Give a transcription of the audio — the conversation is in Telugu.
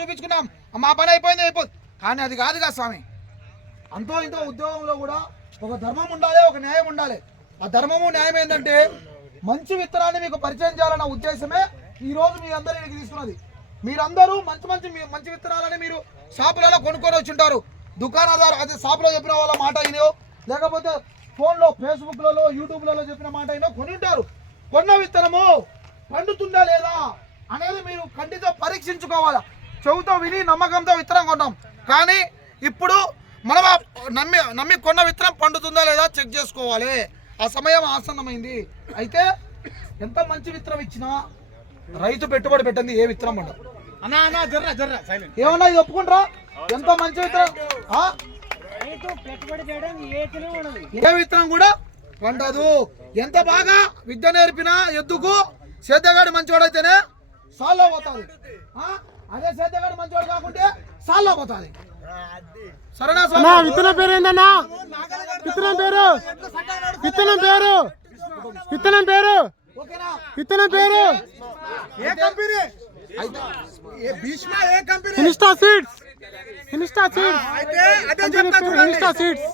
చూపించుకున్నాం. మా పని అయిపోయింది అయిపోదు కానీ అది కాదు కదా స్వామి. అంతో ఇంతో ఉద్యోగంలో కూడా ఒక ధర్మం ఉండాలి ఒక న్యాయం ఉండాలి. ఆ ధర్మము న్యాయం ఏంటంటే మంచి విత్తనాన్ని మీకు పరిచయం చేయాలన్న ఉద్దేశమే ఈ రోజు మీ అందరికి తీసుకున్నది. మీరందరూ మంచి మంచి మీ- మంచి విత్తనాలని మీరు షాపులలో కొనుక్కొని వచ్చి ఉంటారు. దుకాణదారు అదే షాపులో చెప్పిన వాళ్ళ మాట అయినో లేకపోతే ఫోన్లో ఫేస్బుక్లలో యూట్యూబ్లలో చెప్పిన మాట అయినో కొని ఉంటారు. కొన్న విత్తనము పండుతుందా లేదా అనేది మీరు కంటితో పరీక్షించుకోవాలా. చెవుతో విని నమ్మకంతో విత్తనం కొన్నాం. కానీ ఇప్పుడు మనం నమ్మి నమ్మి కొన్న విత్తనం పండుతుందా లేదా చెక్ చేసుకోవాలి. ఆ సమయం ఆసన్నమైంది. అయితే ఎంత మంచి విత్తనం ఇచ్చినా రైతు పెట్టుబడి పెట్టింది ఏ విత్తనం పండదు అన్నా అన్నా జర్ర జర్ర సైలెంట్ ఏమన్నా ఇది ఒప్పుకుంటారా? ఎంత మంచి విత్తనం? ఏ విత్తనం కూడా పండదు. ఎంత బాగా విద్య నేర్పినా ఎద్దుకు సేద్యగాడు మంచివాడైతేనే సాల్లో పోతుంది? అదే సేద్యగాడు మంచివాడు కాకుంటే సాల్లో పోతుంది సరేనా అన్నా? విత్తనం పేరు ఏందన్నా? విత్తనం పేరు? విత్తనం పేరు? విత్తనం పేరు? విత్తనం పేరు? ఏ company? Insta seeds. Insta seeds. Insta seeds.